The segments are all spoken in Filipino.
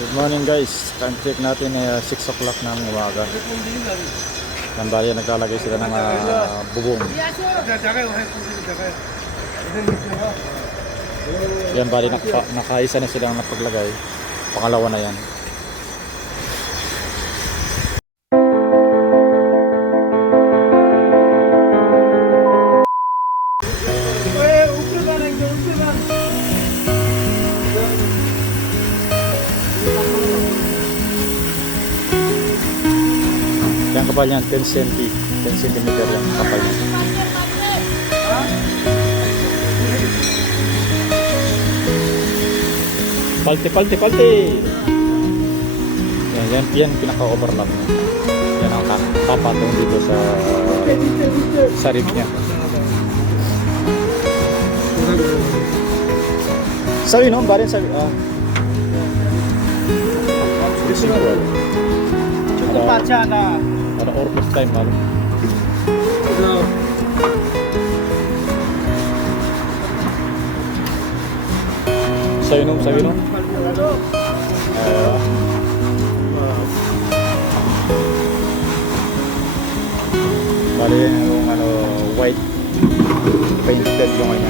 Good morning guys, time check natin ay 6 o'clock ng umaga. Nandaya naglalagay sila ng bubong. Yan bali nakaisa na silang napaglagay. Pangalawa na yan. Yang kapal niyan 10 cm yang kapal niya. Palte. Yan pinaka-overlap niya. Yan ang papatong dito sa rib niya. Sabi no, barin sabi. Cukup baca na. Ada orkes time malu. Sabi no. Bali yung white painted yung kanya.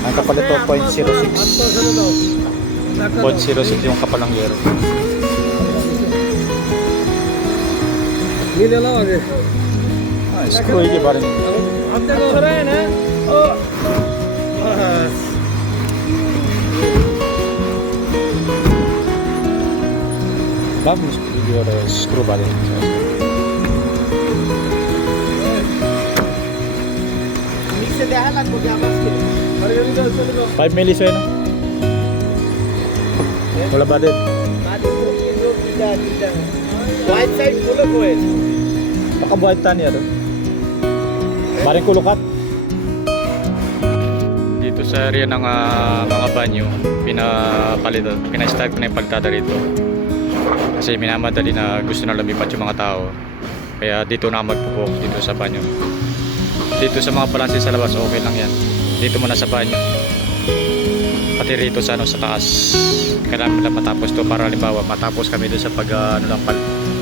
Ang kapal ito 0.06. 0.06 yung kapal ng yero. Nila lang age. Screw iki ba rin? Sara hai na? Oh. Bas. Bagus your screw ba rin? Mix se deha lag gya bas ke. 5 milli so na? Wala ba din? Madi ko indo tidak. White side full ko hai. Baka buhay tani ito. Baring kulukat. Dito sa area ng mga banyo, pina-start ko na yung pagdada rito. Kasi minamadali na gusto na lumipat yung mga tao. Kaya dito na magpo-focus dito sa banyo. Dito sa mga balanse sa labas, okay lang yan. Dito muna sa banyo. Pati rito sa taas. Kailangan lang matapos to para halimbawa matapos kami doon sa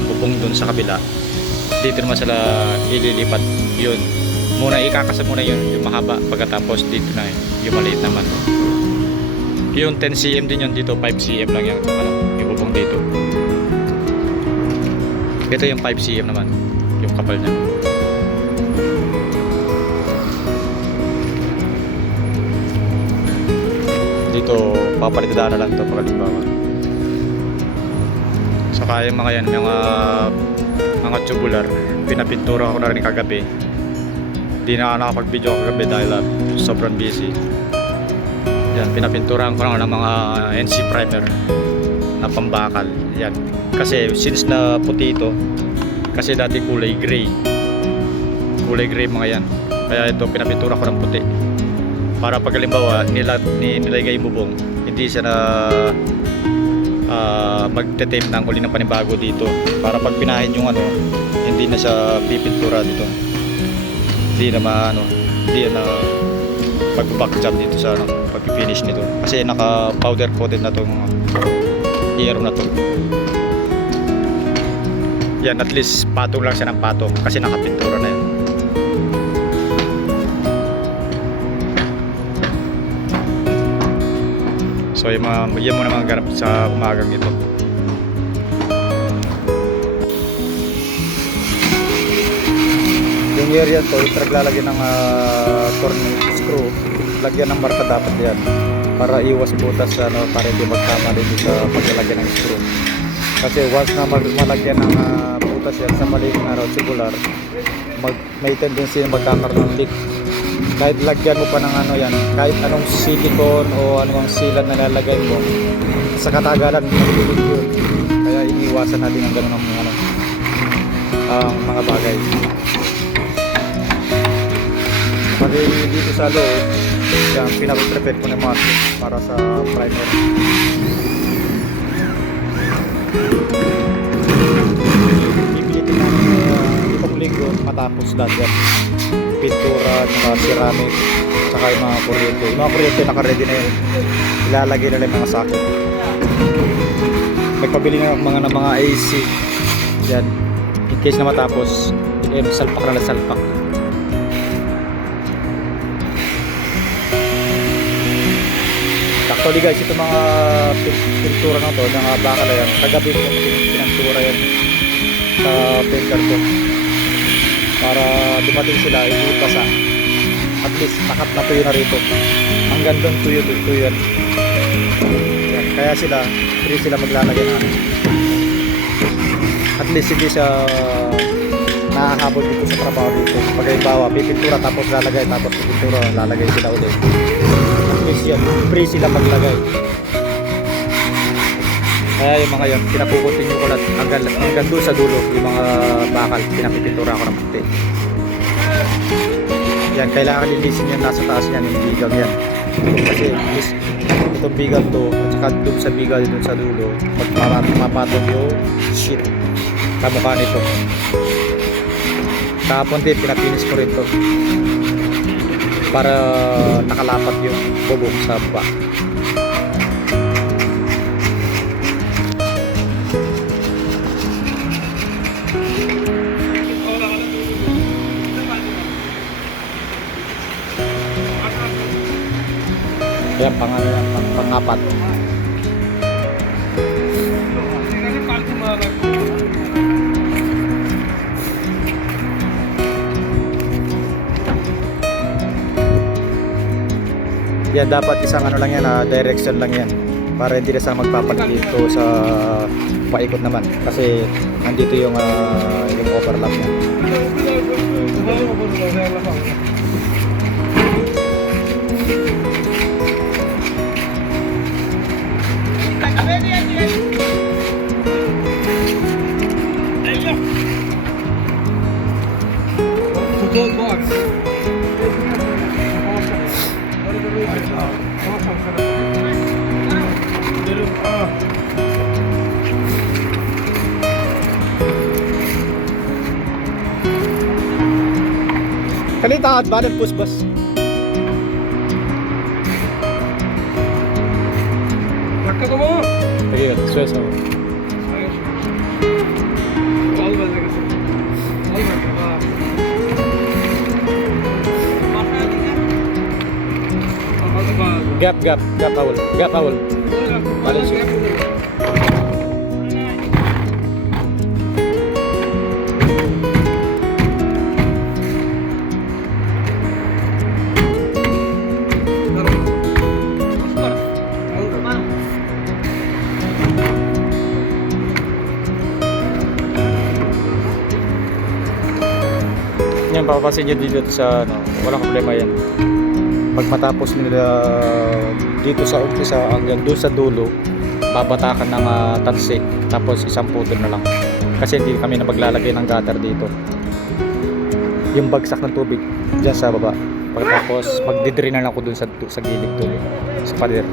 bubong doon sa kabila. Dito naman sila ililipat yun. Muna ikakasa muna yun, yung mahaba. Pagkatapos dito na yung maliit naman. Yung 10 cm din yun dito, 5 cm lang yung bubong dito. Ito yung 5 cm naman, yung kapal niya. Dito papalitadaan na lang ito pagkalimbawa. Saka yung mga yan, mga tubular, pinapintura ako na rin kagabi. Hindi na nakapag-video kagabi dahil sobrang busy. Yan, pinapinturahan ko lang ng mga NC primer na pambakal. Yan. Kasi since na puti ito, kasi dati kulay gray. Kulay gray mga yan. Kaya ito pinapintura ko ng puti. Para pag halimbawa nilagay yung bubong, hindi siya na magte-tape ng uli ng panibago dito. Para pag pinahin yung hindi na siya pipintura dito. Hindi na pag-back job dito sa pag-finish nito. Kasi naka powder coated na tong hero na to. Yan, at least patong lang siya ng patong kasi nakapintura na yan. So yan mo naman ganap sa umagang ito. Yung area to, naglalagyan ng screw, lagyan ng marka dapat yan para iwas butas para hindi magtama dito sa paglalagyan ng screw. Kasi once na malagyan ng butas yan sa maling tubular, may tendency na magkakaroon ng leak. Kahit lagyan mo pa ng yan, kahit anong silicone o anong sealant na lalagay mo, sa katagalan mag-leak yun. Kaya iniwasan natin ang ganun ang mga bagay. Pati dito sa loob, yan, pinag-prepare ko naman para sa primer. Pipilitin namin itong linggo matapos lahat yan. pintura, saka ceramic, saka yung mga kuryente. Yung mga kuryente naka-ready na yun. Ilalagay na lang yung mga socket. Nagpabili na ng mga AC. Yan. In case na matapos, salpak na lang salpak. Actually guys, ito mga pintura na to, ng bakal na yan. Kagabi ko pinantura yan sa painter ko. Para dumating sila, hindi pasa. At least natuyo na rito. Hanggang doon tuyo yan. Yan. Kaya free sila maglalagay na. At least hindi siya nakahabol dito sa trabaho dito. Pag halimbawa, pipintura tapos lalagay, tapos pipintura, lalagay sila ulit. At least yan, free sila maglagay. Kaya yung mga yun, pinapukontinue ko lang hanggang doon sa dulo, yung mga bakal, pinapipintura ko ng puti. Yan, kailangan linisin yan, nasa taas yan, yung bigang yan. Kasi itong bigang to, at saka doon sa bigang doon sa dulo, mapatog yung shit kamukha nito. Kahapon din, pinapinis ko rin to para nakalapat yung bubong sa baba. Yan, pang-apat. Yan, dapat isang ano lang yan, direction lang yan. Para hindi na sa magpapalit dito sa paikot naman. Kasi nandito yung overlap niya. Kalita at balan pusbas. Sige, suwes ako. Gap awal. Balik siya. Yan, papapasin nyo dito sa walang problema yan. Pag matapos nila dito sa umpisa hanggang doon sa dulo, babatakan ng tansik, tapos isang putol na lang. Kasi hindi kami na maglalagay ng gutter dito. Yung bagsak ng tubig dyan sa baba. Pagkatapos magdidrain na lang ako doon sa gilid doon, sa pader.